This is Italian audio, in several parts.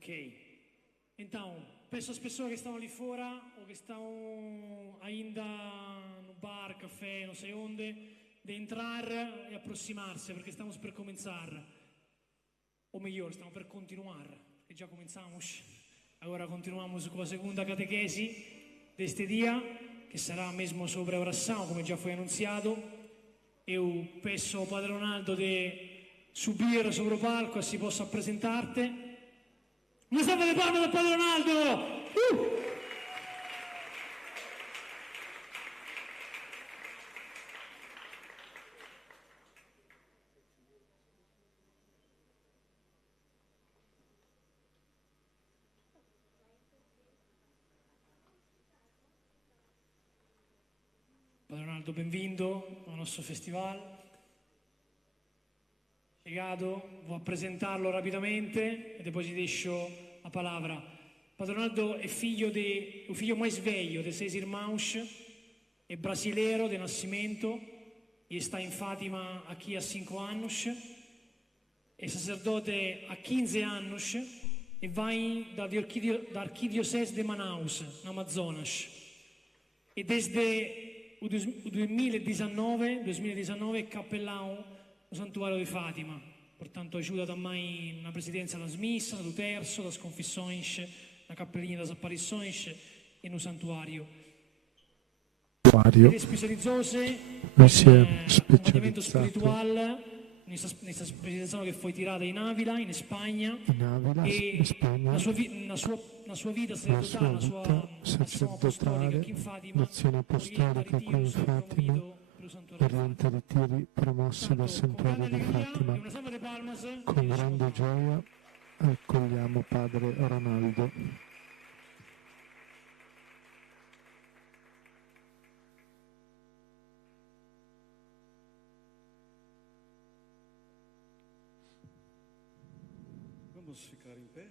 Ok. Então, peço às pessoas que estão ali fora ou que estão ainda no bar, café, não sei onde, de entrar e aproximar-se, porque estamos per começar. Ou melhor, estamos per continuar, porque já começamos. Agora continuamos com a segunda catequese deste dia, que será mesmo sobre a oração, come già foi anunciado. Eu peço ao Padre Ronaldo de subir sobre o palco e si possa presentar-te. Una salva di palme del Padre Ronaldo! Padre Ronaldo, bem-vindo ao nosso festival. Chegado, vou apresentarlo rapidamente e depois ti deixo a palavra. Padre Ronaldo é o filho mais velho de 6 irmãos, é brasileiro de nascimento e está em Fátima aqui há 5 anos. É sacerdote há 15 anos e vai da Arquidiocese de Manaus, no Amazonas. E desde o 2019 è cappellão no Santuário de Fátima. Portanto, ajuda também na presidência das missas, do terço, das confissões, na capelinha das aparições e no santuário. Ele specializzose nell'ambiente spirituale, nella specializzazione che foi tirata in Avila, in Spagna, e la sua vita sacerdotale qui in Fatima, l'azione apostolica qui in Fatima, orienta ritiri promossi dal Santuario di Fatima. Con grande gioia accogliamo Padre Ronaldo. Vamos ficar in pé.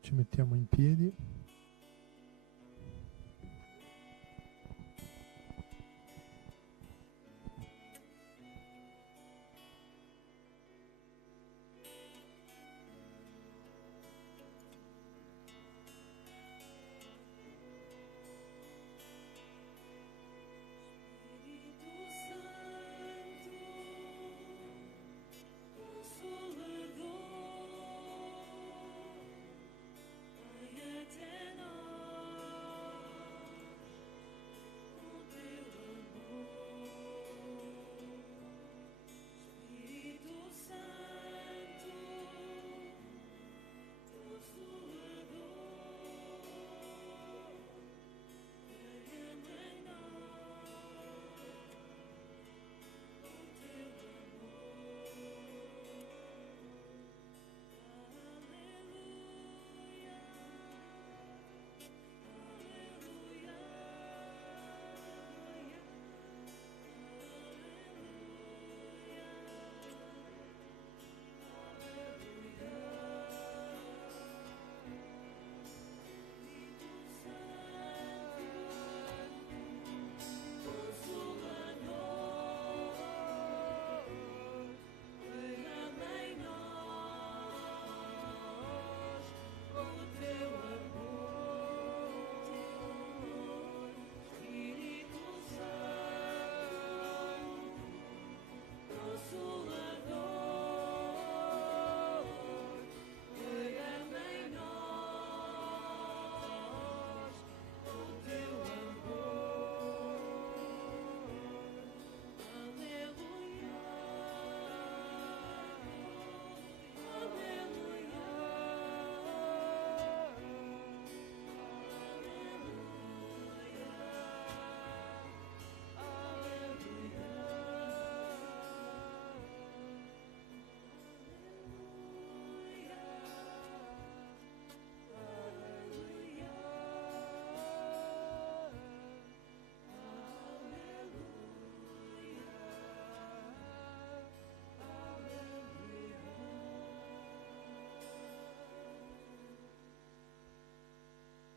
Ci mettiamo in piedi.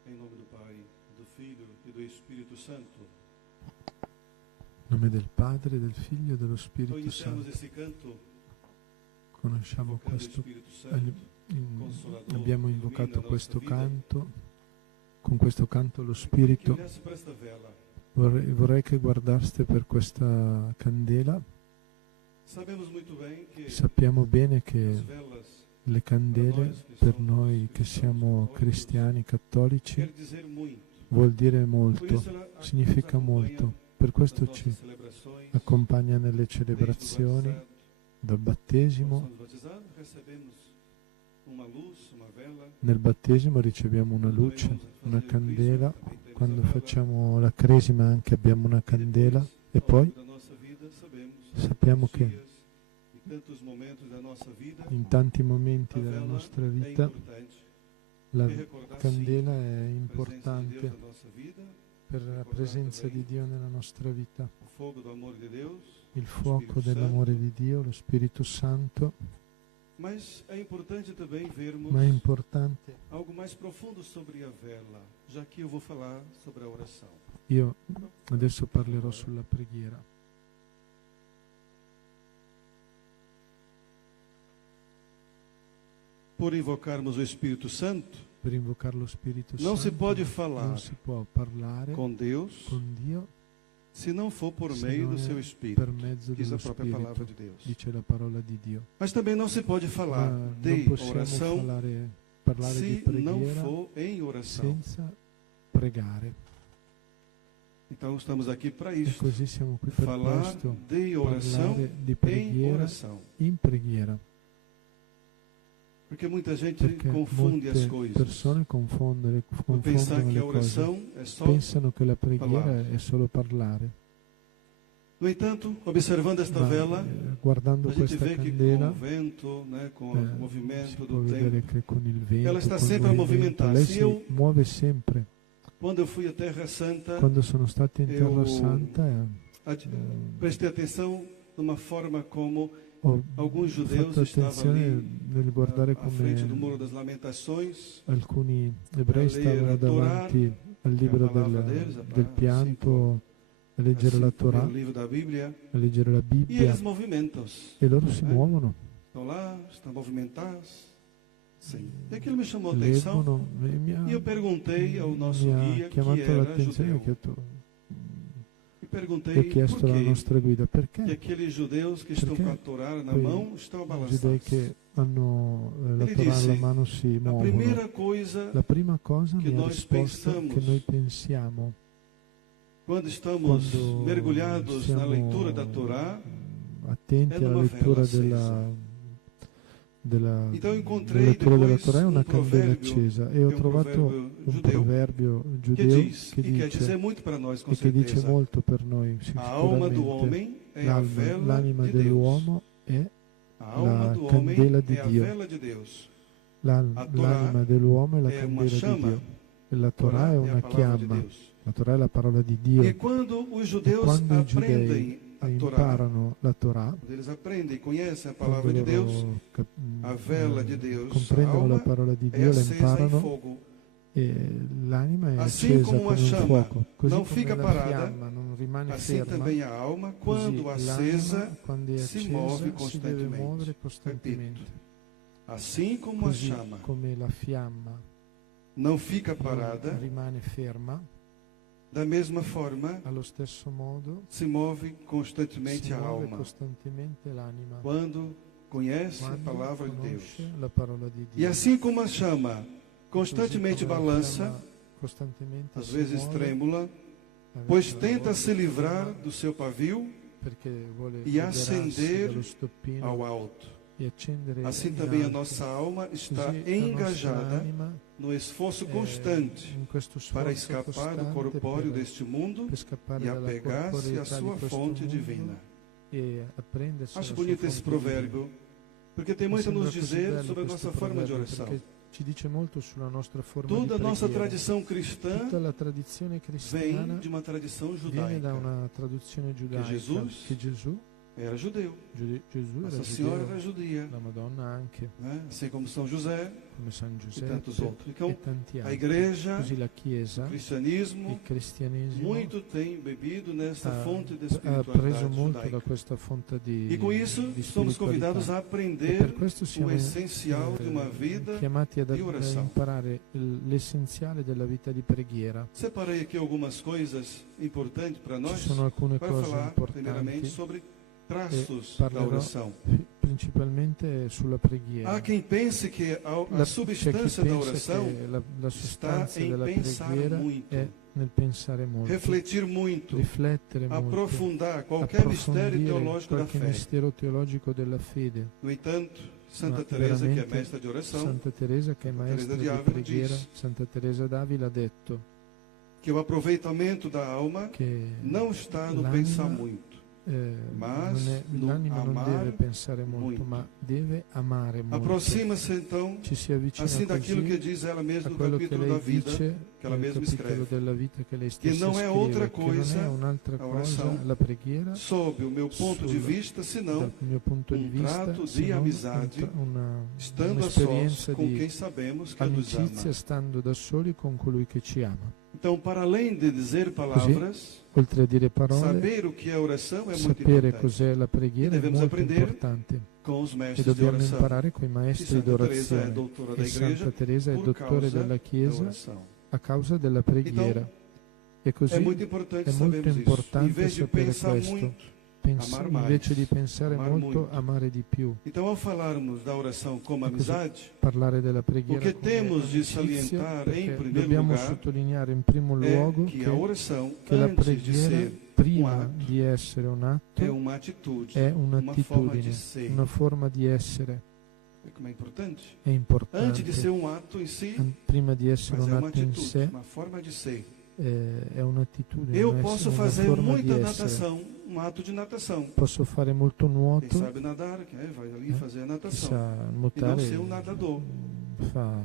Em nome do Pai, do Filho e do Espírito Santo. In nome del Padre, del Figlio e dello Spirito Iniciamos Santo. esse canto conosciamo questo, Espírito Santo, Consolador, abbiamo illumina invocato a questo nostra vita. canto, con questo canto lo Que Spirito. olhasse para esta vela. Vorrei che guardaste per questa candela. Sabemos muito bem que Sappiamo bene che as velas le candele per noi che siamo cristiani cattolici quer dizer muito. vuol dire Por molto, isso ela significa nos acompanha molto. Per nas questo nossas ci celebrações, accompagna nelle desde o celebrazioni, batizado. dal Quando battesimo. somos batizados, recebemos uma luz, uma vela. Nel battesimo riceviamo una luce, una candela. Quando facciamo la cresima anche abbiamo una candela. E poi sappiamo che in tanti momenti della nostra vita la candela è importante per la presenza di Dio nella nostra vita. Il fuoco dell'amore di Dio, lo Spirito Santo. Ma è importante também vermos Ma è importante. algo mais profundo sobre a vela, já que eu vou falar sobre a oração. Io adesso parlerò sulla preghiera. Por invocarmos o Espírito Santo, Per invocare lo Spirito não Santo se pode falar non si può parlare com Deus con Dio se não for por se meio non do è seu Espírito, per mezzo diz a dello própria palavra Spirito, de Deus. dice la parola di Dio. Mas também não se pode falar Ma de non possiamo oração parlare di se não preghiera for em oração. senza pregare. Então estamos aqui para E isso, così siamo qui per falar questo, de oração parlare di em preghiera oração. in preghiera. Porque muita gente Perché confunde as molte coisas. persone confondono Por pensar que le a cose. oração é só. Pensano che la preghiera parlare. è solo parlare. No entanto, observando esta Ma, vela, guardando a gente questa vê que com candela o vento, né, com o si movimento può do vedere tempo, che con il vento, ela está col sempre a movimento, movimentar. lei Se si eu, muove sempre. quando eu fui a Terra Santa, Quando sono stato in Terra eu Santa prestei atenção numa forma como ho alguns judeus fatto estavam attenzione ali nel guardare à frente do come Muro das Lamentações, alcuni ebrei a stavano ler a Torá, davanti al libro a palavra deles, del pianto, a leggere la Torah, o livro da Bíblia, a leggere la e Bibbia, eles movimentam-se. e loro si muovono, Estão lá, estão movimentados. Sim. E aquilo me chamou a atenção. leggono, e E eu perguntei ao nosso mi ha guia, que chiamato era l'attenzione, ho judeu, e ho chiesto perguntei alla por quê nostra guida que perché aqueles judeus que estão Perché com a Torá na quei mão estão i giudei balançados. che hanno la Ele Torah alla disse, mano si A muovono. primeira coisa, La prima cosa che mi ha noi risposto pensamos che noi pensiamo quando estamos quando mergulhados na siamo leitura da Torá, attenti è alla una lettura vela della então eu la encontrei lettura della depois Torah è una candela provérbio, accesa e que ho é um trovato provérbio un judeu, proverbio que giudeo diz, che e quer dice dizer muito para nós, com e che dice certeza, molto per noi a alma do sicuramente. homem é a vela L'anima de Deus. dell'uomo è A alma la do candela homem di é a Dio. vela de Deus. L'anima dell'uomo è la è una candela di chama. Dio. E la Torá Torah è é a una palavra de chiama. Deus. La Torah è la parola di Dio. E quando os judeus quando i aprendem giudei a Torá, imparano la Torah, quando eles aprendem e conhecem a quando palavra de Deus, loro a vela de Deus, a comprendono la alma parola di é Dio, la acesa em imparano fogo. e l'anima è Assim accesa como come uma un chama fuoco. Così non come fica la parada, fiamma non rimane Assim ferma, também a alma, così quando acesa, l'anima, quando è si accesa, move si deve costantemente. muovere costantemente. assim como a Così chama come la fiamma não fica non parada, rimane ferma, da mesma forma allo stesso modo se move si constantemente a muove alma, costantemente l'anima quando conhece a quando palavra de Deus. conosce la parola di E Dio. assim como a chama constantemente Così come la balança, fiamma costantemente às si vezes muove, trêmula, a pois volte tenta se trema, livrar do seu pavio perché vuole e liberarsi ascender dallo stoppino ao alto. e accendere Assim in também a alto. nossa alma está Così la nostra engajada anima no esforço è constante in questo para sforzo escapar do costante corpóreo per deste mundo scappare e dalla apegar-se à corporeità di sua questo fonte mondo divina. e apprendersi Acho alla sua bonito esse fonte provérbio, porque tem divina. muito a Mi nos sembra così dizer bello sobre a questo nossa forma de proverbio, oração. perché ci dice molto sulla nostra forma Toda a di nossa preghiera. tradição cristã Tutta la tradizione cristiana vem de uma tradição viene da judaica. una traduzione giudaica Jesus che Gesù era judeu. Gesù Nossa era Senhora giudeo, era judia, la Madonna anche, né? Assim como São José come San e Giuseppe tantos outros. Então, e tanti a altri. igreja, Così la Chiesa, o cristianismo, il cristianesimo, muito tem bebido nessa fonte de ha espiritualidade preso molto da judaica. questa fonte di E com isso, di somos convidados a spiritualità. E aprender per questo o siamo essencial de uma vida chiamati ad di oração. imparare l'essenziale della vita di preghiera. Separei aqui algumas coisas importantes para Ci nós, sono alcune para cose falar primeiramente importanti, sobre traços E da parlerò oração. principalmente sulla preghiera. Há quem pense que a C'è chi substância da pensa oração che la está sostanza em della pensar preghiera muito, è nel pensare molto, refletir muito, riflettere molto, aprofundar qualquer mistério approfondire teológico da qualche fé. mistero teologico della fede. No entanto, Santa Ma Teresa, che è veramente maestra di oração, Santa Teresa, che è Santa maestra Teresa di di Ávila, preghiera, diz Santa Teresa d'Avila ha detto que o aproveitamento da alma che não está no l'anima, pensar muito, mas l'anima no non amar deve pensare molto, muito. ma deve amare molto. Aproxima-se então Ci si avvicina assim daquilo que così diz ela a mesma no quello che capítulo da lei vida, dice que ela nel mesma capitolo escreve, della vita che lei stessa non è scrive, outra che non coisa è un'altra a cosa oração, la preghiera sob o meu ponto de vista, senão dal mio punto di vista, trato di se non amizade, un'esperienza estando a sós com di quem sabemos que nos amicizia ama. stando da soli con colui che ci ama. Então, para além de dizer palavras, Oltre a dire parole, saber o que é oração é muito sapere importante. cos'è la preghiera è Devemos molto aprender importante Com os e mestres de dobbiamo oração. imparare con i E maestri Santa Teresa é d'adorazione. doutora da E Santa igreja Teresa è por dottore causa della da Chiesa oração. a causa della preghiera. Então, E così é muito importante è molto sabermos isso. Em importante vez de sapere pensar questo. muito, amar Invece mais, di pensare amar molto, muito. amare di più. Então, ao falarmos da oração como E così amizade, parlare della o preghiera que come temos de amicizia, salientar em perché primeiro dobbiamo lugar sottolineare in primo é luogo que che a oração, la antes de preghiera, ser prima atto, di essere un atto, é uma atitude, è uma forma de un'attitudine, ser. una forma di essere. Vê como é importante? È Antes importante. de ser um ato em si, Prima di essere mas un é uma atto in atitude, sé, uma forma de ser. è un'attitudine, Eu una posso una fazer forma di muita essere. natação, um ato de natação. Posso fare molto Quem nuoto, sabe nadar, vai ali fazer a chi natação. sa E não nuotare ser um nadador. fa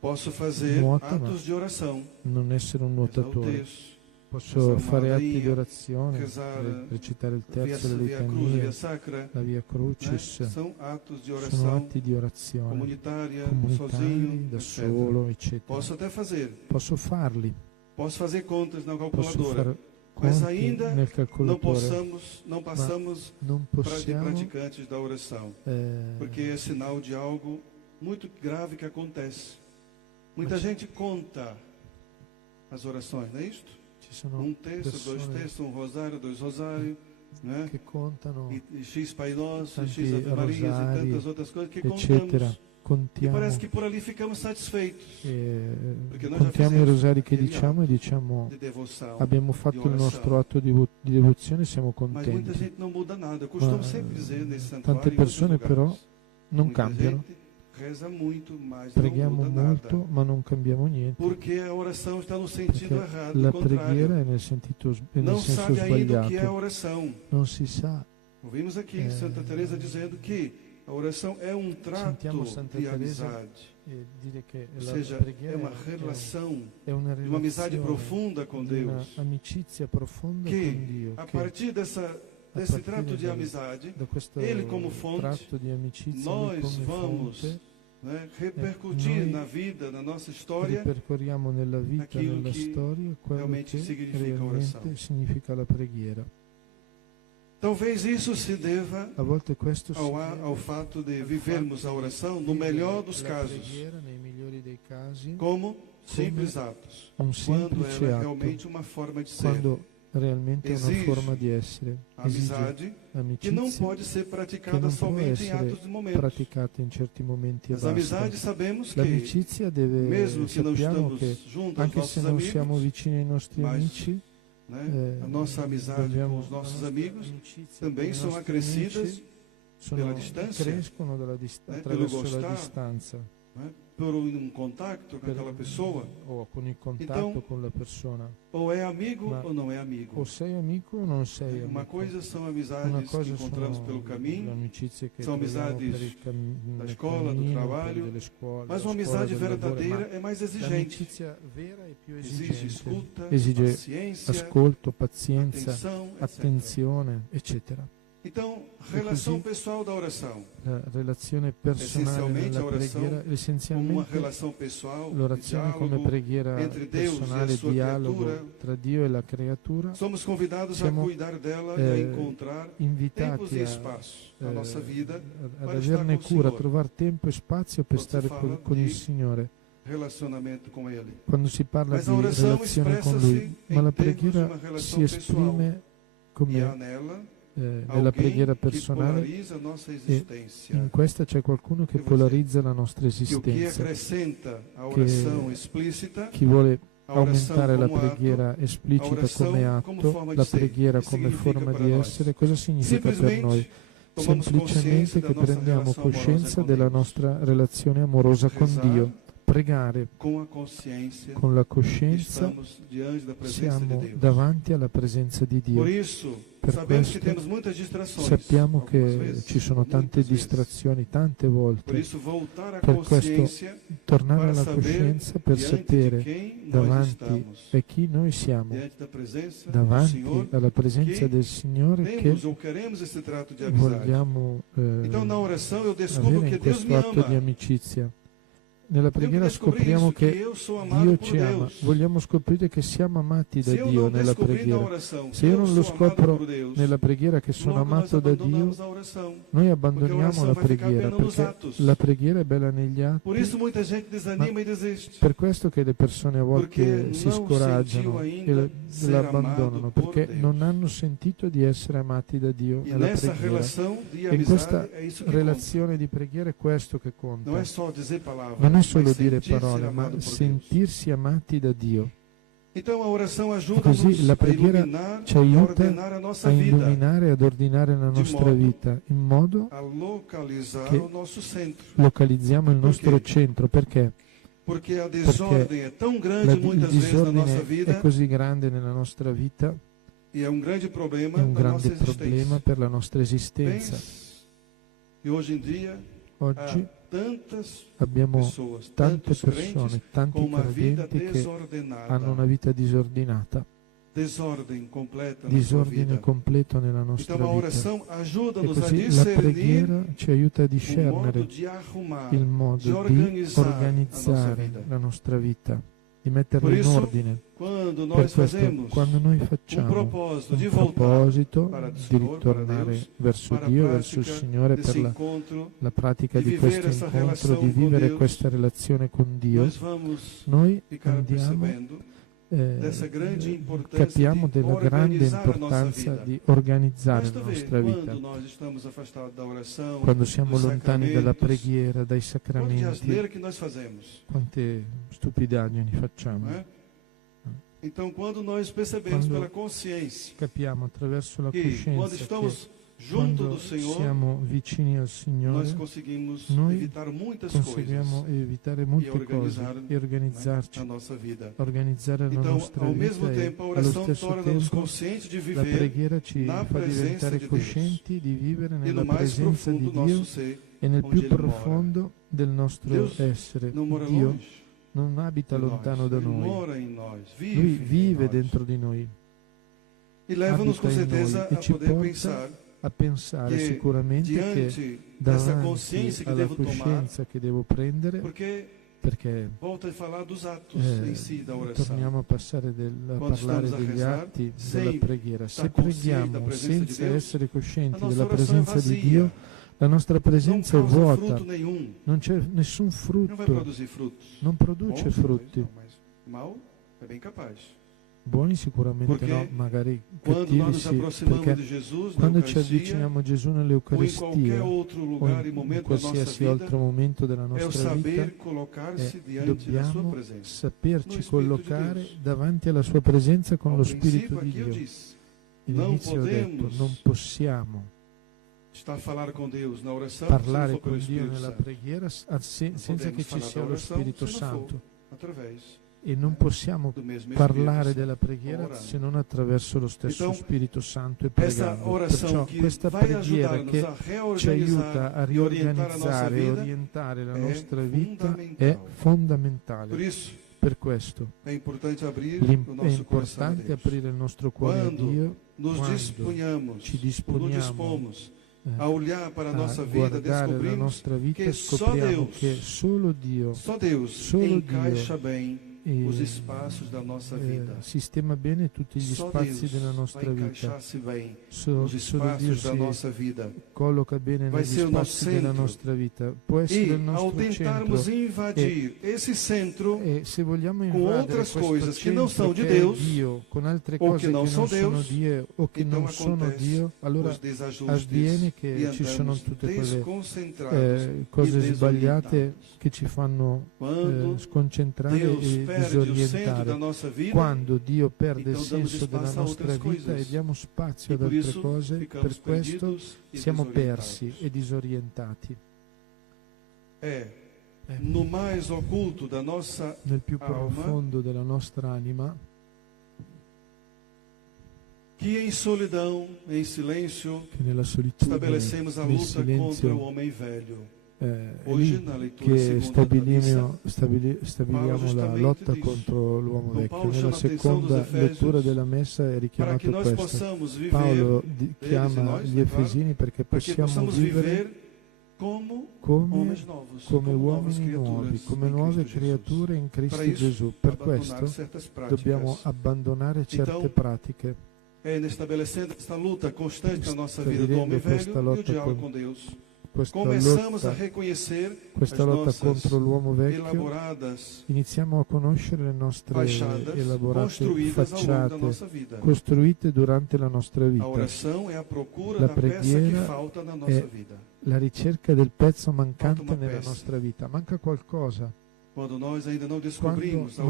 Posso fazer Nuota, atos de oração. non essere un Rezar o nuotatore. texto, Posso rezar uma fare atti di ladainha, orazione, rezar recitare il via, terzo delle via cruz, litanie, via sacra. la via Né? crucis. São atos de Sono oração atti di orazione comunitária, comunitari, sozinho, da etc. solo, eccetera. Posso até fazer. Posso farli, Posso fazer contas na posso calculadora. fare Mas conti ainda nel Não calcolatore, não passamos non de possiamo praticantes da oração. Porque é sinal de algo muito grave que acontece. Muita Mas- gente conta as orações, não é isto? ci sono Um terço, dois persone terços, um rosário, dois rosários, né? che contano, E X Pai Nosso, tanti X Ave Marias e rosari, tantas outras coisas que eccetera. contamos. E Contiamo, parece que por ali ficamos satisfeitos perché noi già contiamo i fizemos rosari che degli diciamo e diciamo de devoção. abbiamo fatto il oração. nostro atto di devozione e siamo Mas muita contenti. gente não muda nada. Eu costumo Ma, sempre dizer nesse santuário tante e em outros persone però lugares. non Muita cambiano, gente reza muito, mas preghiamo não muda molto nada. ma non cambiamo niente, Porque a oração está no sentido perché errado, la no contrário. preghiera è nel Não senso sabe ainda o que é a sbagliato, oração. non si sa. Ouvimos aqui Santa Teresa dizendo que a oração é um trato Sentiamo Santa de Teresa amizade. Dire che Ou la seja, preghiera é uma relação è una de uma amizade relazione, profunda com di una Deus. amicizia profonda con Que Dio, a che partir desse partire trato de dal- amizade, da questo Ele come fonte, tratto di amicizia nós lui come vamos fonte né, repercutir noi na vida, na nossa história, ripercorriamo nella vita, aquilo nella che storia quello realmente che significa realmente oração. significa la preghiera. talvez isso se deva A volte questo si ao fato de al vivermos fatto a di oração no vivere melhor dos la casos, preghiera nei migliori dei casi como simples atos, un quando semplice ela é atto, realmente uma forma de ser. quando realmente è una Esige forma di essere, esige Amizade que não amicizia pode ser che praticada non può somente em essere atos de momentos. praticata in certi momenti e As basta. amizades sabemos que, L'amicizia deve, mesmo que não sappiamo estamos che junto aos anche se nossos non siamo amigos, vicini ai nostri mas amici, né, a nossa amizade dobbiamo- com os nossos la nostra amigos amicizia também con i são nostri acrescidas amici sono- pela distância, crescono pelo attraverso la gostar, distanza né, por um contato com aquela pessoa. o con il contatto Então, con la persona. Ou é amigo Ma- ou não é amigo. O sei amico o non sei Uma amico. coisa são Una amizades que cosa encontramos sono pelo le caminho, amicizie che sono troviamo amizades per il da nel escola, do cammino, trabalho, delle scuole, mas della uma scuola, amizade del lavoro, verdadeira ma é mais exigente. l'amicizia vera è più Exige esigente, escuta, esige paciência, ascolto, pazienza, atenção, etc. attenzione, eccetera. Então, relação pessoal da oração. La relazione personale nella preghiera, essenzialmente l'orazione come preghiera personale, dialogo tra Dio e la creatura. Somos convidados a cuidar dela e a encontrar tempos e espaço na nossa vida ad averne cura, a trovare tempo e spazio per stare con il Signore. Relazionamento com Ele. Quando si parla di relazione con Lui, ma la preghiera si esprime come nella preghiera personale, e in questa c'è qualcuno che polarizza la nostra esistenza, chi vuole aumentare la preghiera esplicita come atto, la preghiera come forma di essere. Cosa significa per noi? Semplicemente che prendiamo coscienza della nostra relazione amorosa con Dio. Pregare con la coscienza siamo davanti alla presenza di Dio. Per questo sappiamo che ci sono tante distrazioni, tante volte. Per questo tornare alla coscienza per sapere davanti a chi noi siamo, davanti alla presenza del Signore che vogliamo avere in questo atto di amicizia. Nella preghiera scopriamo che Dio ci ama, vogliamo scoprire che siamo amati da Dio nella preghiera. Se io non lo scopro nella preghiera che sono amato da Dio, noi abbandoniamo la preghiera, perché la preghiera è bella negli atti. Per questo che le persone a volte si scoraggiano e la abbandonano, perché non hanno sentito di essere amati da Dio nella preghiera. E in questa relazione di preghiera è questo che conta. Non è solo dire parole, ma sentirsi amati da Dio. Così la preghiera ci aiuta a illuminare e ad ordinare la nostra vita, in modo che localizziamo il nostro centro. Perché? Perché il disordine è così grande nella nostra vita, è un grande problema per la nostra esistenza. Oggi abbiamo tante persone, tanti credenti che hanno una vita disordinata, disordine completo nella nostra vita. E così la preghiera ci aiuta a discernere il modo di organizzare la nostra vita, di metterla in ordine. Per questo, quando noi facciamo un proposito di ritornare verso Dio, verso il Signore, per la pratica di questo incontro, di vivere questa relazione con Dio, noi andiamo, capiamo della grande importanza di organizzare la nostra vita. Quando siamo lontani dalla preghiera, dai sacramenti, quante stupidaggini facciamo. Quando capiamo attraverso la coscienza che quando siamo vicini al Signore, noi conseguiamo evitare molte cose e organizzarci, organizzare la nostra vita, e allo stesso tempo la preghiera ci fa diventare coscienti di vivere nella presenza di Dio e nel più profondo del nostro essere. Dio non abita lontano da noi, Lui vive dentro di noi, abita in noi e ci porta a pensare sicuramente che davanti alla coscienza che devo prendere, perché torniamo a parlare degli atti della preghiera. Se preghiamo senza essere coscienti della presenza di Dio, la nostra presenza è vuota, non c'è nessun frutto, non produce frutti. Buoni sicuramente no, magari cattivi sì, perché quando ci avviciniamo a Gesù nell'Eucaristia o in qualsiasi altro momento della nostra vita, dobbiamo saperci collocare davanti alla sua presenza con lo Spirito di Dio. All'inizio ho detto, non possiamo parlare con Dio nella preghiera senza che ci sia lo Spirito Santo, e non possiamo parlare della preghiera se non attraverso lo stesso Spirito Santo e pregando. Perciò questa preghiera che ci aiuta a riorganizzare e orientare la nostra vita è fondamentale. Per questo è importante aprire il nostro cuore a Dio quando ci disponiamo a olhar para a nossa vida, descobrimos que scopriamo che solo Dio encaixa bem os espaços da nossa vida. Sistema bene tutti gli spazi della nostra vita. Solo Dio si colloca bene negli spazi della nostra vita. Può essere il nostro centro. E se vogliamo invadere questo centro che è Dio con altre cose che non sono Dio o che non sono Dio, allora avviene che ci sono tutte quelle cose sbagliate che ci fanno sconcentrare e disorientare. Quando Dio perde il senso della nostra vita e diamo spazio ad altre cose, per questo siamo persi e disorientati. No mais occulto da nossa nel più profondo della nostra anima, que em solidão, em silêncio, estabelecemos a luta contra o homem velho. Che stabiliamo la lotta contro l'uomo vecchio. Nella seconda lettura della messa è richiamato questo. Paolo chiama gli Efesini perché possiamo vivere come uomini nuovi, come nuove creature in Cristo Gesù. Per questo dobbiamo abbandonare certe pratiche. Estabelecendo questa luta costante na nossa vida do homem velho e o diálogo com Deus. Questa lotta contro l'uomo vecchio, iniziamo a conoscere le nostre elaborate facciate costruite durante la nostra vita. La preghiera è la ricerca del pezzo mancante nella nostra vita. Manca qualcosa. Quando non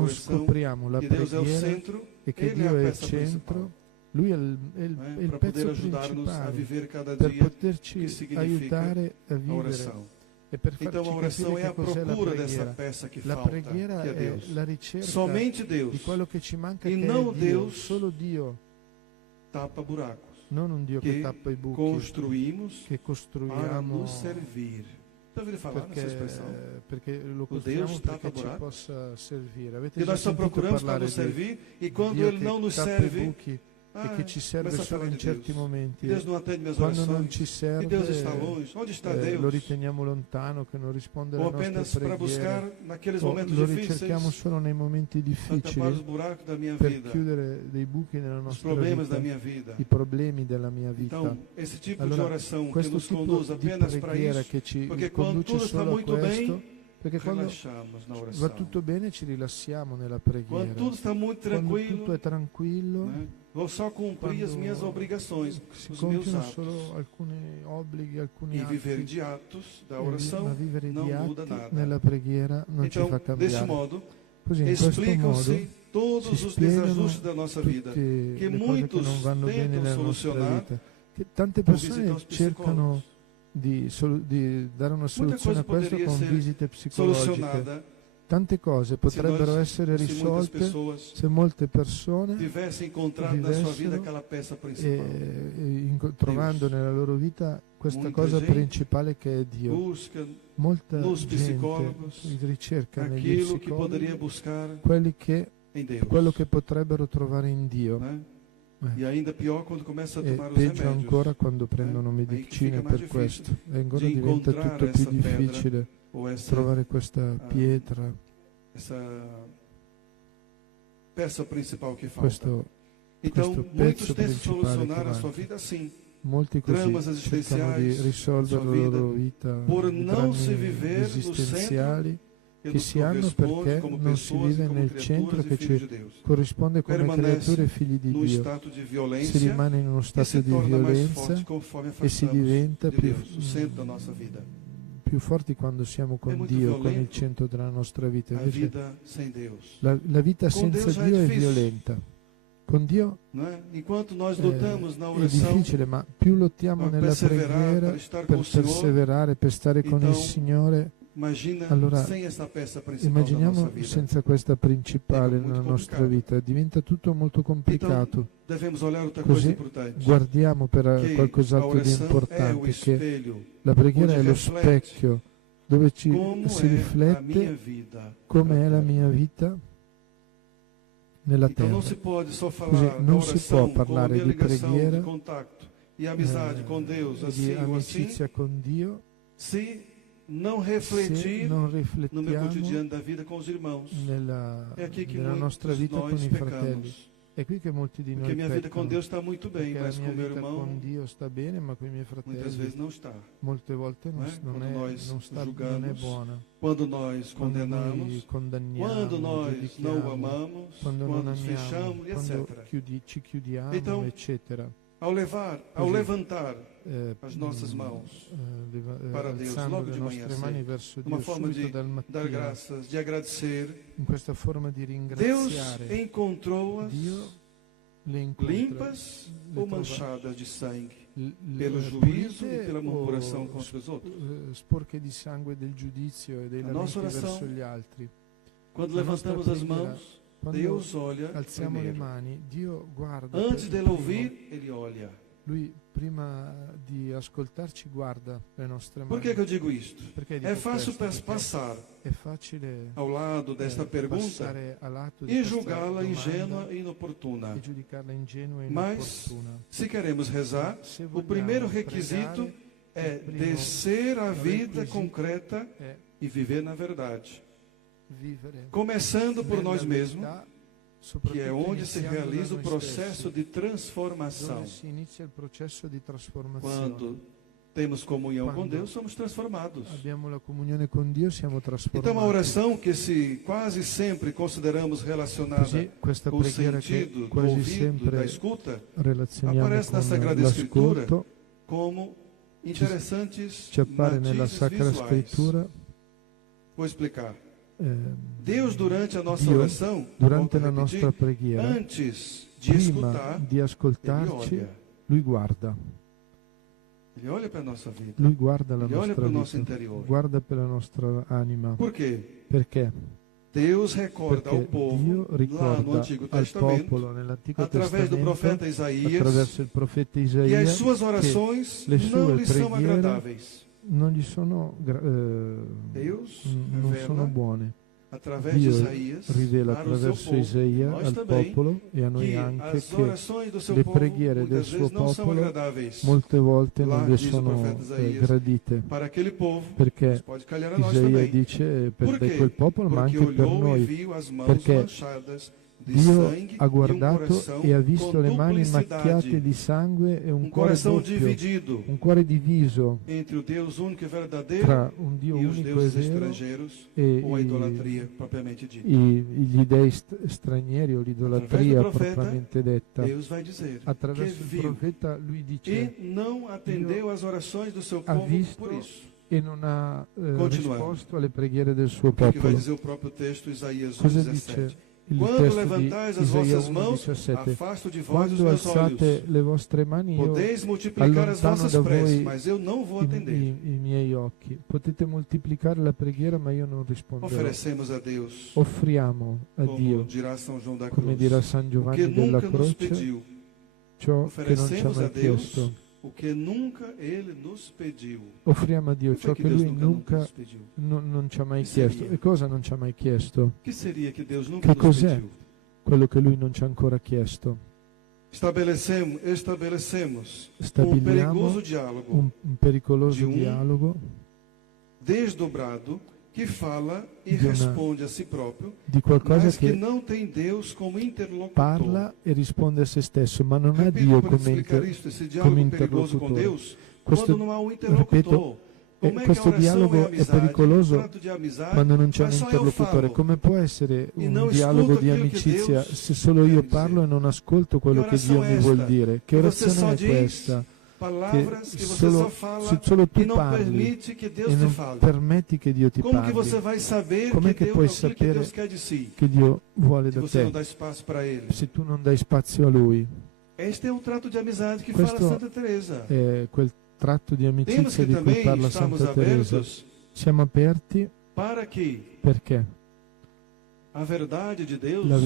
scopriamo la preghiera e che Dio è il centro, Lui è il pezzo principale per poterci aiutare a vivere e per farci capire che cos'è la preghiera. La preghiera è la ricerca di quello che ci manca, che è Dio. Solo Dio tappa buracos. Non un Dio che tappa i buchi, che costruiamo perché lo costruiamo perché ci possa servire. Avete già sentito parlare di Dio che tappa i buchi e che ci serve solo in certi momenti. Quando non ci serve lo riteniamo lontano, che non risponde alle nostre preghiere, lo ricerchiamo solo nei momenti difficili per chiudere dei buchi nella nostra vita, i problemi della mia vita. Allora questo tipo di preghiera che ci conduce solo a questo, perché quando va tutto bene ci rilassiamo nella preghiera. Quando tutto è tranquillo, vou só cumprir as minhas obrigações, os meus atos. Solo alcuni obblighi, alcuni atti. Vivere di atos da oração não muda nada. Nella preghiera non ci fa cambiare. Desse modo, così, in questo modo, todos os desajustes da nossa vida, che muitos non vanno bene nella nostra vita. Che tante persone cercano di dare una soluzione a questo con visite psicologiche. Tante cose potrebbero essere risolte se molte persone trovando nella loro vita questa cosa principale che è Dio. Molta gente ricerca negli psicologi quello che potrebbero trovare in Dio. E peggio ancora quando prendono medicine per questo. E ancora diventa tutto più difficile trovare questa pietra, peça principal che falta. Questo muitos têm solucionar a sua vida assim. Molti così cercano di risolvere la loro vita, por não se drammi viver esistenziali che si hanno perché non si vive nel centro che ci corrisponde come creature e figli di Dio. Si rimane in uno stato di violenza e si diventa più forti quando siamo con Dio, con il centro della nostra vita. Invece la vita senza Dio è violenta. Con Dio è difficile, ma più lottiamo nella preghiera per perseverare, per stare con il Signore. Allora immaginiamo senza questa principale nella nostra vita, diventa tutto molto complicato. Così guardiamo per qualcos'altro di importante, che la preghiera è lo specchio dove si riflette come è la mia vita nella Então terra. não se pode só falar Così non si può oração, parlare como di preghiera de contatto e amizade com Deus, di assim ou assim, amicizia con Dio, se não se refletir non no meu riflettiamo cotidiano da vida com os irmãos. nella É aqui que nostra muitos vita con nós i fratelli. pecamos. È qui che molti di Porque noi minha vida com peccano, Deus está muito bem, perché mas la com mia meu vita irmão con Dio sta bene, ma con i miei muitas fratelli vezes não está. molte volte non, Né? non Quando nós non è julgamos, buona. quando nós Quando noi condenamos, condanniamo, quando nós giudichiamo, não o amamos, quando quando non nos amiamo, fechamos, quando etc. ci chiudiamo, Então, eccetera. Ao Così, levantar as nossas mãos para Deus alzando logo le de manhã nostre mani cedo, verso uma Dio forma subito de dal dar mattino, graças, de agradecer, in questa forma di Deus ringraziare encontrou-as Dio, le incontra, limpas le ou trova manchadas de sangue, l- pelo juízo pulite e pela murmuração o contra os outros. sporche di sangue del giudizio e dei La nostra lamenti oração, verso gli altri. Quando La nostra levantamos as preghiera, mãos, quando Deus olha alziamo le primeiro. mani, Dio guarda. Antes per dele primo. ouvir, Ele olha. Lui prima di ascoltarci guarda le nostre mani. Por que eu digo isto? Perché dico É fácil questo? Perché passar è facile ao lado desta pergunta passare a lato di e questa julgá-la domanda ingênua e inoportuna. e giudicarla ingenua e Mas, inopportuna. se queremos rezar, Se o vogliamo primeiro requisito pregare, é il primo descer a vida requisito concreta è e viver na verdade. vivere Começando por nella nós mesmos, verità, que soprattutto é onde se iniziando da realiza o noi processo stessi, de transformação. dove si inizia il processo di trasformazione. Quando temos comunhão com Quando Deus, somos transformados. abbiamo la comunione con Dio, siamo trasformati. Então, uma oração que se quase sempre consideramos relacionada Così questa com o preghiera che sentido do quasi ouvido e da sempre escuta, relazioniamo aparece na con Sagrada Escritura l'ascolto, como interessantes ci appare nella matizes Sacra visuais. Scrittura. Vou explicar. ehm, Deus, durante a nossa Dio, oração, durante volto a la repetir, nostra preghiera, antes de prima escutar, di Ele ascoltarci, olha. Lui guarda. Ele olha para a nossa vida. Lui guarda la Ele olha nostra para o nosso vita, interior. guarda per la nostra anima. Por quê? Perché? Deus recorda ao Perché povo, Dio lá no ricorda Antigo al Testamento, popolo nell'Antico através do profeta Testamento, Isaías, attraverso il profeta que Isaia, as suas orações le não sue lhe são preghiere agradáveis. non gli sono, Deus non sono revela buone. através de Dio Isaías rivela para o seu attraverso povo, Isaia nós al também, popolo e a noi que anche as che orações do seu le povo preghiere del muitas suo vezes não são popolo agradáveis. molte volte Lá non le diz o sono profeta Isaías, gradite, para aquele povo, perché mas pode calhar a nós Isaia também. dice Por per quê? quel popolo ma Porque anche per olhou e noi, viu as mãos perché manchadas de Dio sangue ha e guardato coração e ha visto com le mani duplicidade, macchiate di sangue e un cuore coração doppio, dividido un cuore diviso entre o Deus único e verdadeiro tra un Dio e os unico e deuses vero estrangeiros e ou a idolatria propriamente dita. gli dei stranieri o l'idolatria Attraverso il profeta, propriamente detta. Deus vai dizer que Attraverso il viu profeta lui dice e não atendeu às orações do seu ha povo visto por isso. e non ha Continuando. risposto alle preghiere del suo O que vai popolo. dizer o próprio texto, Isaías Cosa 1,17? dice il Quando testo di levantais as Isaia vossas mãos, 1,17? afasto de vós os Quando meus alzate olhos. le vostre mani io Podeis multiplicar as allontano vossas da preces, voi mas eu não vou atender. i miei occhi. Potete moltiplicare la preghiera ma io non risponderò. Oferecemos a Deus, Offriamo a como Dio, dirá São João da come Cruz, dirà San o que Giovanni della nunca nos Croce, pediu. ciò che non ci ha Oferecemos a mai Deus chiesto. o que nunca Ele nos pediu. Offriamo a Dio O que ciò foi que che Deus Lui nunca nunca nos pediu? non ci ha mai Che chiesto. seria? E cosa non ci ha mai chiesto? O que seria que Deus nunca Che nos cos'è? pediu? Quello che Lui non ci ha ancora chiesto. Estabelecemos um Stabiliamo perigoso diálogo un pericoloso di un dialogo desdobrado que fala e Di una- responde a si próprio, di qualcosa mas que che não tem Deus como interlocutor. parla e risponde a se stesso, ma non ha Repito Dio para come, explicar isto, esse come diálogo perigoso com interlocutore. Deus, Questo, quando não há um interlocutor. Como é que a questo oração dialogo é è amizade, pericoloso um trato de amizade, quando non c'è un mas só eu interlocutore. falo. Come può essere E un non dialogo ascolto di quello che amicizia Deus se solo io quer parlo dizer? e non ascolto quello che Dio oração mi é vuol esta? dire? Che Que você orazione só è diz questa? palavras Che que você solo- só fala se solo tu e não parli permite que Deus e te non fale. permetti che Dio ti Como que parli, você vai saber Com'è que che puoi Deus, aquilo que sapere Deus quer de si, che Dio vuole se da você não te dá espaço para Ele? se tu non dai spazio a Lui? Este é um trato de amizade que Questo fala Santa Teresa. È quel tratto di Temos amicizia que di cui também parla estarmos Santa Teresa. abertos Siamo aperti para que perché a verdade de Deus la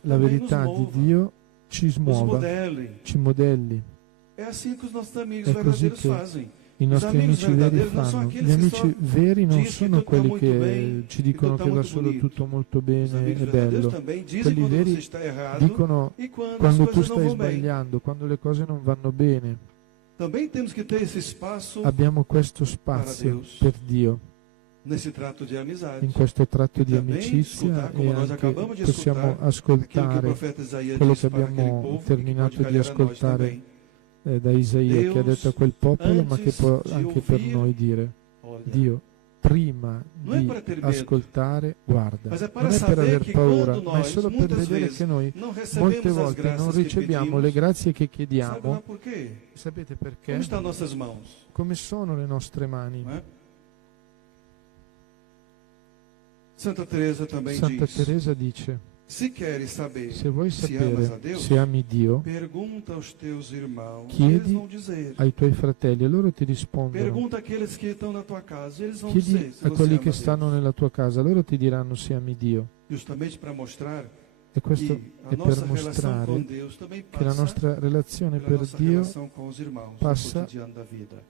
também verità nos di mova, Dio ci nos smuova, modele. ci modelli. É assim que os nossos amigos É così verdadeiros che fazem. I nostri amici veri fanno. Gli amici veri non sono quelli che ci dicono che va solo tutto molto bene e bello. Quelli veri dicono quando tu stai sbagliando, quando le cose non vanno bene. Abbiamo questo spazio per Dio. In questo tratto di amicizia e anche possiamo ascoltare quello che abbiamo terminato di ascoltare da Isaia, che ha detto a quel popolo, ma che può anche per noi dire: Dio, prima di ascoltare, guarda. Non è per aver paura, ma è solo per vedere che noi molte volte non riceviamo le grazie che chiediamo. Sapete perché? Come sono le nostre mani? Santa Teresa dice: se vuoi sapere se ami Dio, chiedi ai tuoi fratelli e loro ti rispondono. Chiedi a quelli che stanno nella tua casa, loro ti diranno se ami Dio. E questo è per mostrare che la nostra relazione per Dio passa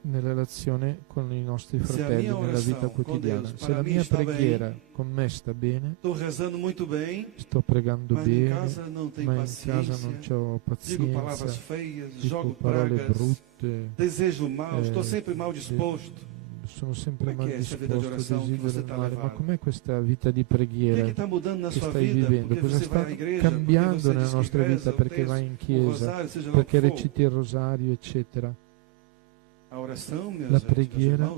nella relazione con i nostri fratelli, nella vita quotidiana. Se la mia preghiera con me sta bene, sto pregando bene, ma in casa non ho pazienza, dico parole brutte, sono sempre mal disposto, desidero il male. Ma com'è questa vita di preghiera che stai vivendo? Cosa sta cambiando nella nostra vita perché vai in chiesa, perché reciti il rosario, eccetera? La preghiera,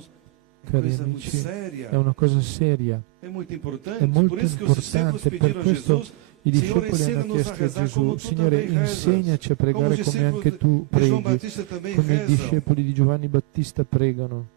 cari amici, è una cosa seria, è molto importante. Per questo i discepoli hanno chiesto a Gesù: Signore, insegnaci a pregare come anche tu preghi, come i discepoli di Giovanni Battista pregano.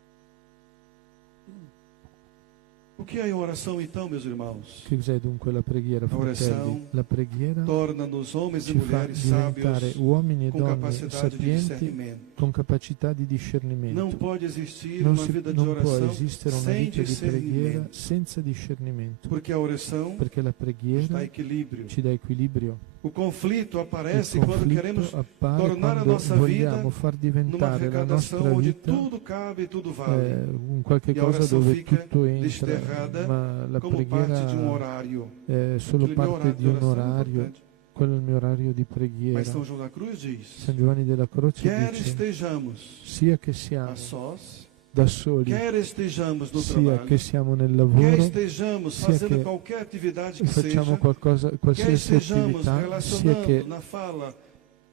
O que é a oração então, meus irmãos? Che cos'è dunque la preghiera, fratelli? La preghiera torna-nos homens ci e fa mulheres diventare sábios uomini e com donne capacidade de sapienti discernimento. con capacità di discernimento. Não pode existir Non, uma vida de non può oração esistere una sem vita di preghiera discernimento, senza discernimento, porque a oração perché la nos preghiera dá equilíbrio. ci dà equilibrio. O conflito Il aparece quando queremos conflitto appare tornar a quando nossa vida vogliamo far numa diventare la arrecadação nostra onde vita tudo cabe e tudo vale. un qualche E a cosa oração dove fica tutto entra, desterrada ma la como parte de preghiera horário. è solo Aquele meu parte horário di de un oração é orario. importante. Quello è il mio orario di preghiera. Mas São João da Cruz diz: San Giovanni della Croce quer dice: estejamos sia che siamo a sós, da soli, quer estejamos no sia trabalho, che siamo nel quer lavoro, estejamos sia fazendo che qualquer atividade que facciamo seja, qualcosa, quer qualsiasi estejamos attività, sia che relacionando na fala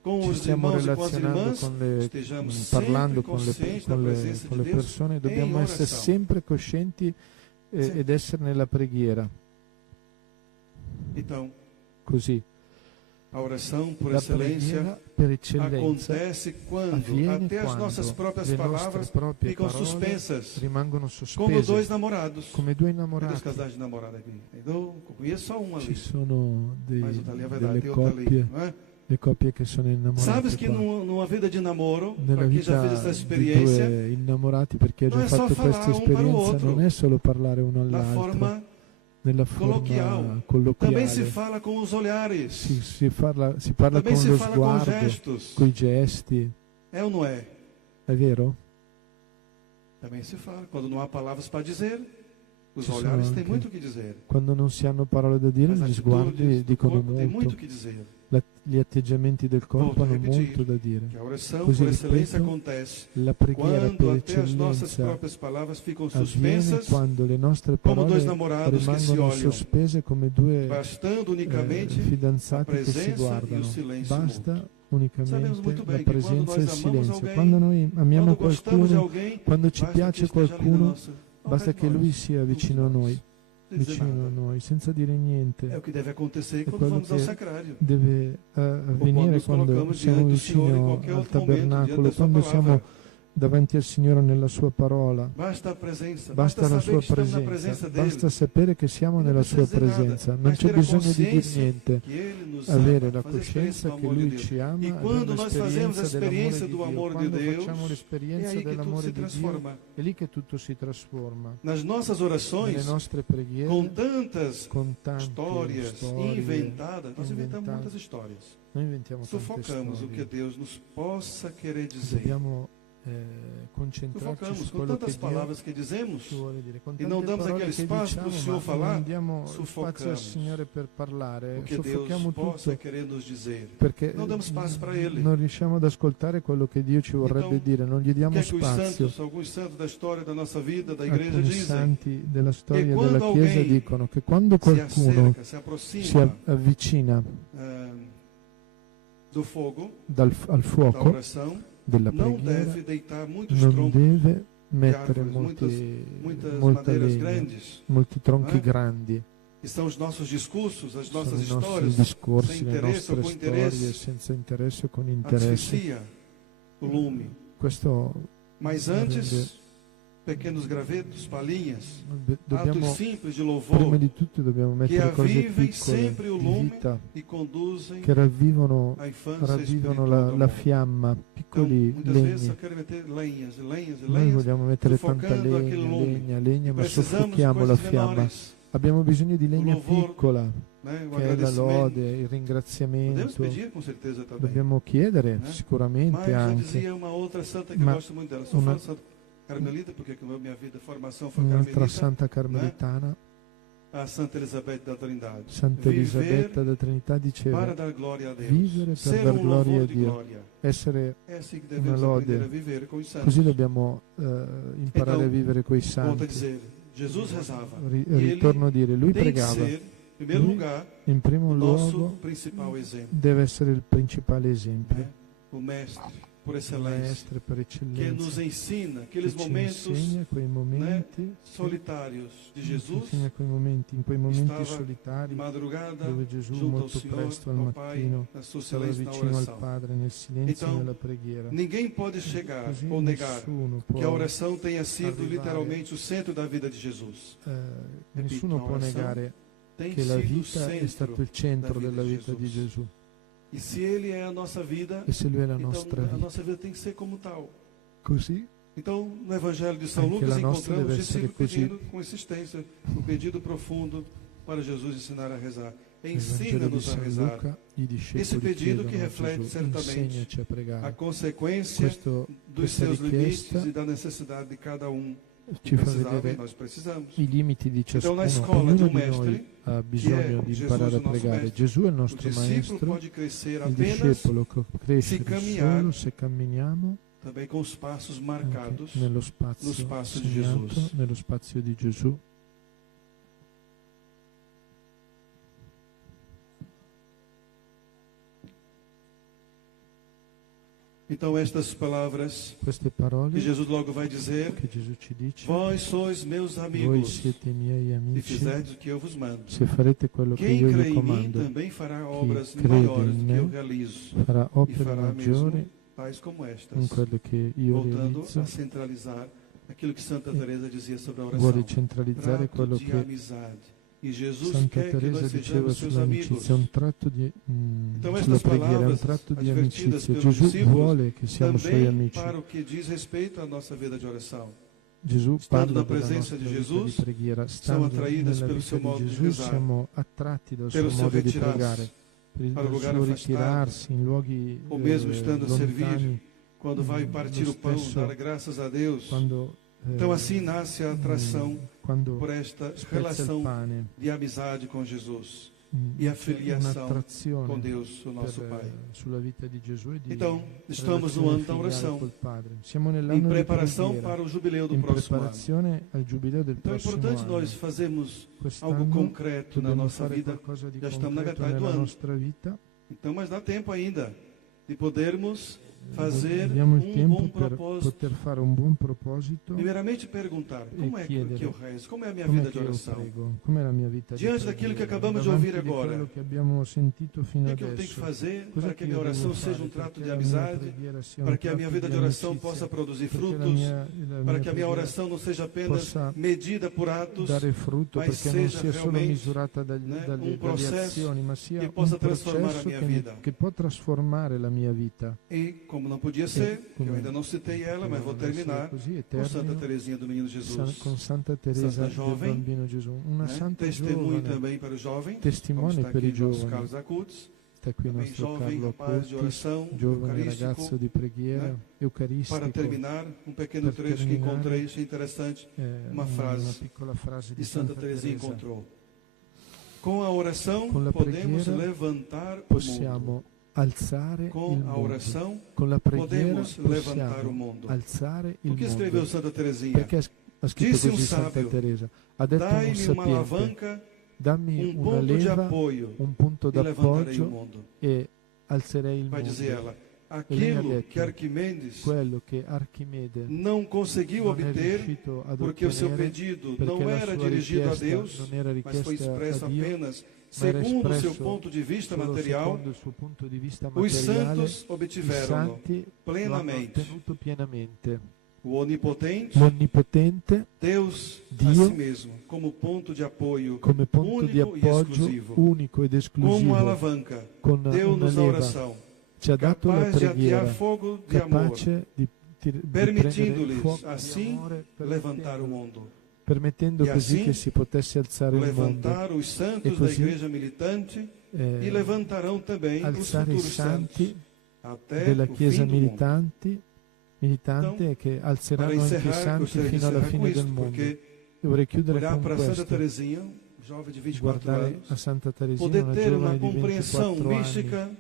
com ci os stiamo irmãos e com as relazionando irmãs, con le, estejamos parlando sempre con le, conscientes con da le, presença con de le Deus persone, em dobbiamo essere oração. sempre coscienti ed essere nella preghiera. Então, Così. a oração por La excelência preghiera per eccellenza acontece quando avviene até as quando nossas próprias le palavras nostre proprie ficam parole suspensas, rimangono como dois sospese, namorados. come due Cadê os innamorati. casais de namorado aqui? Eu conheço só um Ci ali, sono mas outra ali é verdade, delle tem outra ali. coppie, Não é? le coppie che sono innamorate Sabes que qua. numa vida de namoro, Nella para quem já vita fez essa di experiência, due innamorati, perché ha non già è solo fatto questa parlare un per esperienza, l'altro. non è solo parlare uno da all'altro, forma nella forma coloquial. colloquiale. Também se fala com os olhares, Si parla também con se lo fala com sguardo, gestos. con i gesti, É ou não é? è vero? Também se fala. Quando não há palavras para dizer, os Ci sono olhares têm anche- muito o que dizer. Quando non si hanno parole da dire, As gli atitudes sguardi do dicono corpo têm muito o molto, que dizer. gli atteggiamenti del corpo Volto a hanno repetir, molto da dire. Que a oração Così por excelência ripeto, acontece La preghiera quando per até as nossas eccellenza próprias palavras ficam avviene suspensas, quando le nostre come parole dois namorados che si rimangono olham, sospese come due bastando unicamente fidanzati a che si presenza e o guardano. silêncio Basta Sabemos unicamente muito la bem que quando presenza e il nós amamos silenzio. alguém, Quando noi amiamo quando gostamos de qualcuno, alguém, quando ci basta piace que esteja ali na qualcuno, nossa, ao basta pé che de lui nós, sia junto vicino a de nós, noi, sem dizer vicino a nada. noi, senza dire niente. É o que deve acontecer È quando quello vamos ao che sacrário. deve avvenire quando nos quando colocamos siamo diante do Signore in vicino qualche al altro momento, diante tabernacolo, da sua quando palavra. siamo davanti al Signore nella sua parola. Basta a presença, Basta la saber sua que estamos na presenza, presença dele. basta sapere che siamo Non nella sua precisa dizer nada, presenza, non mas c'è ter a bisogno di dire consciência niente, que ele nos avere ama, la fazer experiência coscienza do che amor de Lui Deus. ci ama, E avere quando nós fazemos a l'esperienza experiência do dell'amore di amor Dio. de Quando Deus, facciamo é l'esperienza aí que tudo dell'amore se di Dio, transforma. è lì che tutto si trasforma. Nas nossas Nelle orações, nostre preghiere, com tantas con tante histórias storie inventadas, nós inventamos inventate, muitas histórias. noi inventiamo tante Sufocamos o que storie. Deus nos possa querer dizer. Dobbiamo Sufocamos com tantas palavras que dizemos e não damos aquele espaço para o Senhor falar, sufocamos o que Deus possa querer nos dizer. Non damos spazio para Ele. Non riusciamo ad ascoltare quello che Dio ci vorrebbe dire, non gli diamo spazio. Alguns santos da história da nossa vida, da igreja, alcuni santi della storia della Chiesa dicono che quando qualcuno si avvicina al fuoco della preghiera non deve mettere molti tronchi grandi. Sono i nostri discorsi, le nostre storie, senza interesse o con interesse. Questo Mas antes, pequenos gravetos, palhinhas, atos simples de louvor, prima di tutto dobbiamo mettere cose piccole di vita che ravvivano la fiamma, piccoli legni. Noi vogliamo mettere tanta legna, ma soffochiamo la fiamma. Abbiamo bisogno di legna piccola, che è la lode, il ringraziamento. Dobbiamo chiedere sicuramente anche. Ma un'altra santa carmelitana, Santa Elisabetta da Trinità diceva: vivere per dar gloria a Dio, essere una lode. Così dobbiamo imparare a vivere coi santi. Ritorno a dire, lui pregava. Lui, in primo luogo, deve essere il principale esempio. Por Maestre per eccellenza, che nos ensina aqueles momentos solitários de Jesus, in quei momenti solitari dove Gesù molto presto al mattino stava vicino al Padre nel silenzio e nella preghiera. Ninguém pode chegar ou negar que a oração tenha sido literalmente o centro da vida de Jesus. Nessuno può negare che la vita è stato il centro della vita di Gesù. E se Ele é a nossa vida, a nossa vida tem que ser como tal. Così. Então, no Evangelho de São Lucas, encontramos o discípulo pedindo com insistência, um pedido profundo para Jesus ensinar a rezar. Ensina-nos a rezar. Esse pedido que reflete certamente a consequência dos seus limites e da necessidade de cada um. Ci fa vedere i limiti di ciascuno. Ognuno di noi ha bisogno di imparare a pregare. Gesù è il nostro maestro, il discepolo può crescere solo se camminiamo nello spazio di Gesù. Então estas palavras Queste parole que Jesus logo vai dizer, che Gesù ci dice, vós sois meus voi amigos, siete miei se amici, fizerdes o que eu vos mando. se farete quello che Quem io crê vi em mim comando. também fará Chi obras crede maiores in do que eu me realizo, farà e opere fará maggiori mesmo tais como in estas. quello che io Voltando realizzo. a centralizar aquilo que Santa Teresa dizia sobre a Vuole oração. centralizzare Trato quello de che amizade. E Jesus Santa quer que Teresa nós diceva sejamos seus amigos. sull'amicizia, un tratto di Então sulla estas preghiera, è un palavras tratto di advertidas amicizia. pelos Gesù discípulos vuole che siamo suoi também amici. para o que diz respeito à nossa vida de oração. Gesù Stando parla na della presenza nostra di vita Jesus, di preghiera. são Stando atraídas nella pelo vita seu di modo de Gesù rezar, siamo attratti dal suo pelo seu modo di retirar-se pregare, per il para o lugar suo afastado, ritirarsi in luoghi ou mesmo estando a servir, lontani, quando vai partir o pão, stesso dar graças a Deus. quando Então assim nasce a atração quando por esta spezza il relação pane, de amizade com Jesus e a filiação un'attrazione com Deus, o nosso Pai. sulla vita di Gesù e di Então, estamos no relazione ano da filiale oração, col Padre. Siamo em nell'anno di preparação preghiera, para o jubileu do in próximo ano. preparazione al giubileo del Então é prossimo importante anno. nós fazermos algo Quest'anno concreto na dobbiamo nossa fare vida. qualcosa di Já estamos na concreto metade do nella ano. nostra vita. Então, mas dá tempo ainda de podermos fazer Abbiamo il tempo bom per propósito. poter fare un buon proposito. Primeiramente perguntar, como é que chiedere, eu rezo? Como é a minha Com'è vida de che io oração? prego? Com'è la mia vita di Diante daquilo que preghiera? acabamos de Davanti ouvir di agora, quello che abbiamo sentito O fino que é que eu tenho que adesso, fazer cosa para que a minha io oração devo seja fare um trato perché de la mia amizade, preghiera sia un para que a tratto minha vida di de oração amicizia, possa produzir perché la frutos, mia para que a minha preghiera oração não seja apenas possa medida por atos, dare frutto, mas perché non seja sia solo realmente, misurata dalle processo azioni, ma sia che un possa trasformare processo la mia vita. che può trasformare la mia vita. E como não podia ser, eu ainda não citei ela, mas vou terminar Così, e com Santa termino Teresinha do Menino Jesus. con Santa Teresa Santa del Jovem, Bambino Gesù, una né? santa Testemunho giovane, também para os jovens, como testimone está per aqui i nosso giovani, Carlos Acutis, Sta qui il nostro Carlo Acutis, giovane ragazzo di preghiera, eucaristico. Para terminar, pequeno trecho que encontrei, isso é interessante, uma piccola frase di Santa Teresinha encontrou. Com a oração podemos levantar possiamo o mundo. Alzare com il a mondo. oração Con la preghiera podemos levantar o possiamo mundo. alzare il O que escreveu mondo. Santa Teresinha? Perché ha scritto Disse così Santa sábio, Teresa? Ha detto un dai-me uma sapiente, alavanca, dammi una ponto de leva, apoio un punto e levantarei o d'appoggio mundo. e alzerei il Vai dizer mondo. ela, E lei ha aquilo detto, que Arquimedes quello che Archimede não conseguiu non è obter, riuscito ad porque o seu ottenere, pedido perché não la era sua dirigido a richiesta Deus, non era mas foi richiesta expresso a Dio, apenas ma era segundo o seu espresso ponto de vista solo material. secondo il suo punto di vista Os materiale. santos I obtiveram santi lo hanno plenamente. ottenuto pienamente. O onipotente, L'Onnipotente, Deus a Dio, si mesmo, como ponto de apoio come punto único di e appoggio exclusivo. unico ed Como esclusivo, alavanca, con una deu-nos a leva, oração, ci ha dato la capaz de preghiera, atear fogo de amor, capace di prendere il permitindo-lhes fuoco di assim amore, levantar o mundo. permettendo E così assim che si potesse alzare il mondo, Levantar os santos E da così, igreja militante e levantarão também os alzare i futuros santos santi até della o Chiesa fim do mundo. militante che Para alzeranno anche i encerrar, santi gostaria de fino alla encerrar com fine del isso, mondo. porque Io vorrei chiudere olhar con para Santa questo, Teresinha, jovem de 24 guardare anos, a Santa Teresina, poder una ter uma giovane di compreensão 24 anni, mística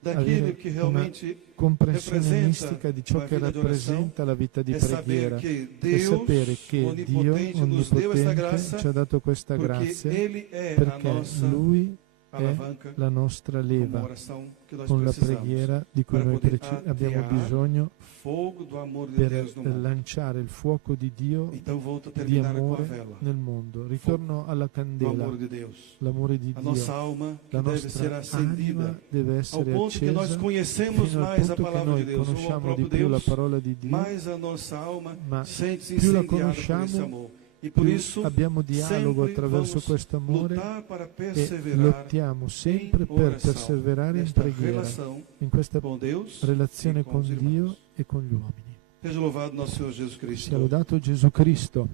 daquilo avere que una realmente comprensione representa mistica di ciò la che vita di oração, rappresenta la vita di é saber preghiera que e Deus, sapere che Dio onipotente, nos deu esta Onnipotente graça, ci ha dato questa porque grazia Ele é a perché nossa Lui è alavanca, la nostra como leva oração que nós con la precisamos. preghiera di cui para noi poder abbiamo atear bisogno fogo do amor de per Deus no mundo. lanciare il fuoco di Dio, Então volto a di terminar com a amore vela. nel mondo. Ritorno alla Do candela, amor de Deus. l'amore di A Dio. nossa alma que La deve ser nostra acendida anima deve ao essere ponto que nós accesa conhecemos fino al mais a punto che palavra de noi Deus, ou ao conosciamo di próprio più la Deus, parola di Dio, mais a nossa alma ma sente-se più la incendiada por esse conosciamo, amor. E por più isso abbiamo dialogo sempre attraverso vamos questo amore lutar para e perseverar lottiamo sempre per oração, perseverare in nesta preghiera, relação in questa com Deus relazione e com con os Dio irmãos. e con gli uomini. Seja louvado nosso Senhor Jesus Sia Cristo. lodato Gesù Cristo.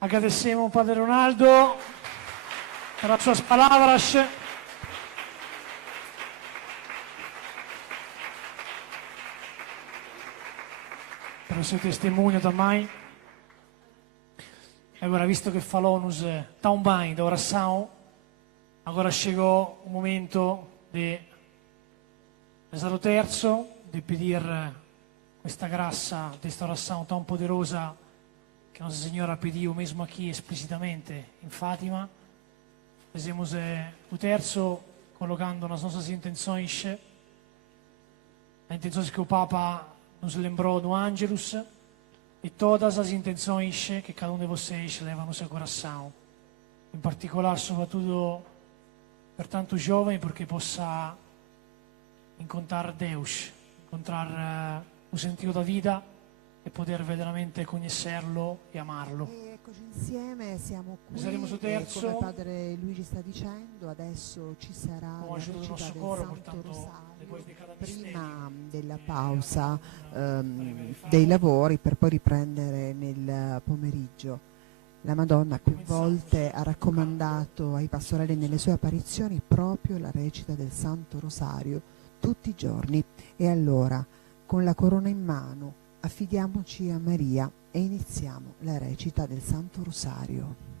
Agradecemos Padre Ronaldo per las suas palabras. Per il suo testemunho também. Agora, visto que falou-nos tão bem da oração, agora chegou o momento de rezar o terço, de pedir questa graça desta oração tão poderosa que Nossa Senhora pediu mesmo aqui explicitamente em Fátima. Fazemos o terço colocando nas nossas intenções, as intenções que o Papa nos lembrou no Angelus e todas as intenções que cada um de vocês leva no seu coração. Em particular, sobretudo, per tanto jovem, porque possa encontrar Deus, encontrar o sentido da vida e poter veramente conoscerlo e amarlo. Eccoci insieme, siamo qui e come Padre Luigi sta dicendo, adesso ci sarà la recita del Santo Rosario prima della pausa dei lavori per poi riprendere nel pomeriggio. La Madonna più volte ha raccomandato ai pastorelli nelle sue apparizioni proprio la recita del Santo Rosario tutti i giorni e allora con la corona in mano affidiamoci a Maria e iniziamo la recita del Santo Rosario.